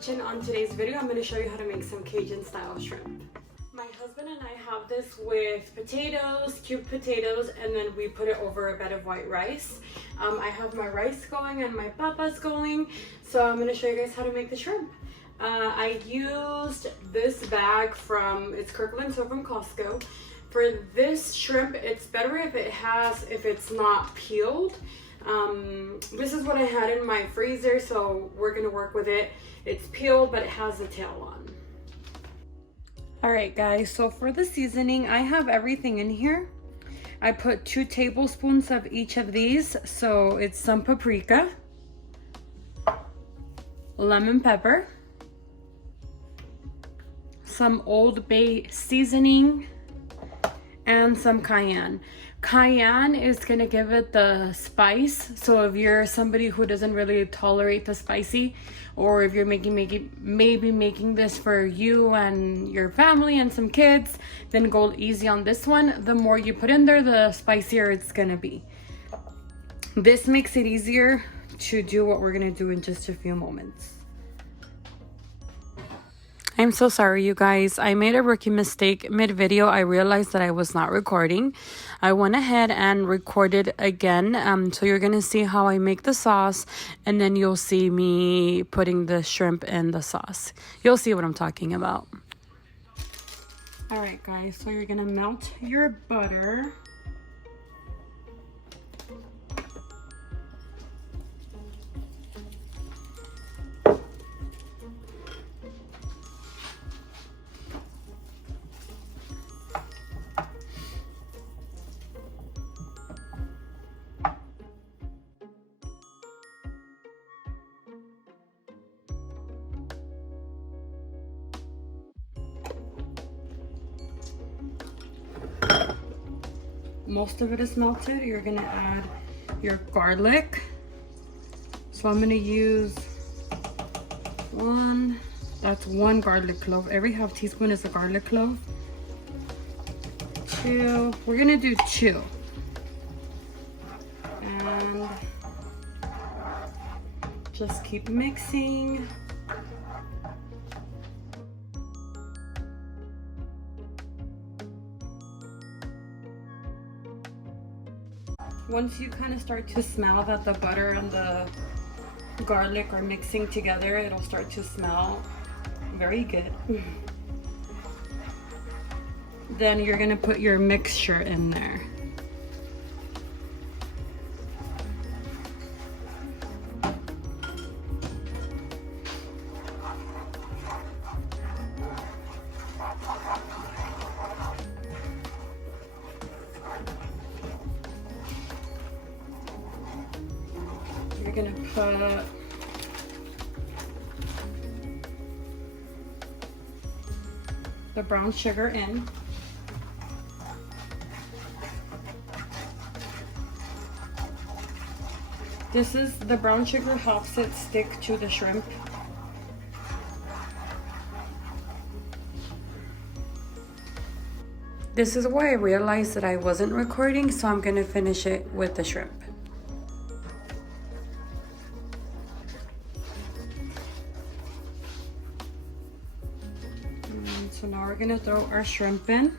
kitchen. On today's video, I'm going to show you how to make some Cajun style shrimp. My husband and I have this with potatoes, cubed potatoes, and then we put it over a bed of white rice. I have my rice going and my papas going, so I'm going to show you guys how to make the shrimp. I used this bag from, it's Kirkland, so from Costco. For this shrimp, it's better if it's not peeled. This is what I had in my freezer, so we're gonna work with it. It's peeled, but it has the tail on. All right, guys, so for the seasoning, I have everything in here. I put 2 tablespoons of each of these. So it's some paprika, lemon pepper, some Old Bay seasoning, and some cayenne. Cayenne is gonna give it the spice. So if you're somebody who doesn't really tolerate the spicy, or if you're maybe making this for you and your family and some kids, then go easy on this one. The more you put in there, the spicier it's gonna be. This makes it easier to do what we're gonna do in just a few moments. I'm so sorry, you guys. I made a rookie mistake mid-video. I realized that I was not recording. I went ahead and recorded again. So you're going to see how I make the sauce, and then you'll see me putting the shrimp in the sauce. You'll see what I'm talking about. All right, guys. So you're going to melt your butter. Most of it is melted. You're gonna add your garlic. So I'm gonna use that's one garlic clove. Every half teaspoon is a garlic clove. 2, we're gonna do 2. And just keep mixing. Once you kind of start to smell that the butter and the garlic are mixing together, it'll start to smell very good. Then you're gonna put your mixture in there. You're gonna put the brown sugar in. The brown sugar helps it stick to the shrimp. This is why I realized that I wasn't recording, so I'm gonna finish it with the shrimp. So now we're gonna throw our shrimp in.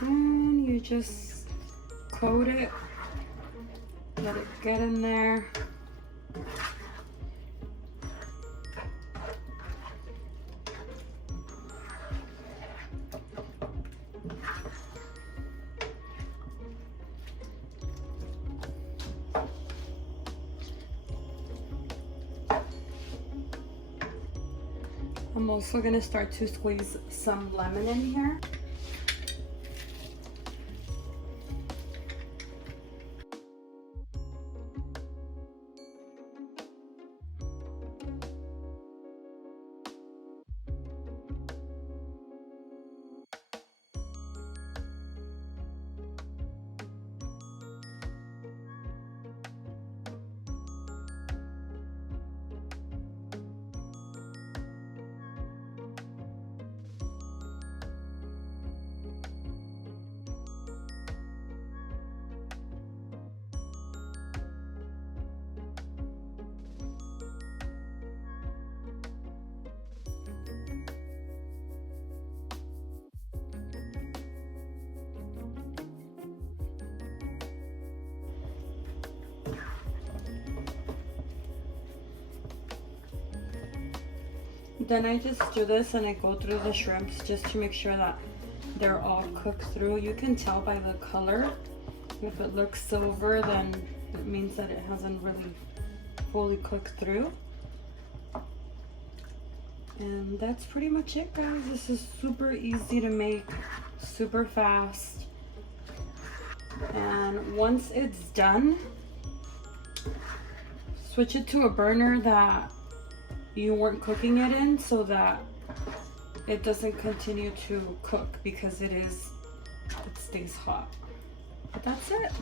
And you just coat it, let it get in there. I'm also gonna start to squeeze some lemon in here. Then I just do this and I go through the shrimps just to make sure that they're all cooked through. You can tell by the color. If it looks silver, then it means that it hasn't really fully cooked through. And that's pretty much it, guys. This is super easy to make, super fast. And once it's done, switch it to a burner that you weren't cooking it in so that it doesn't continue to cook, because it stays hot. But that's it.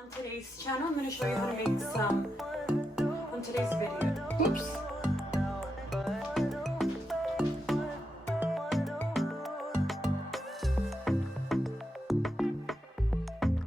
On today's channel, I'm going to show you how to make some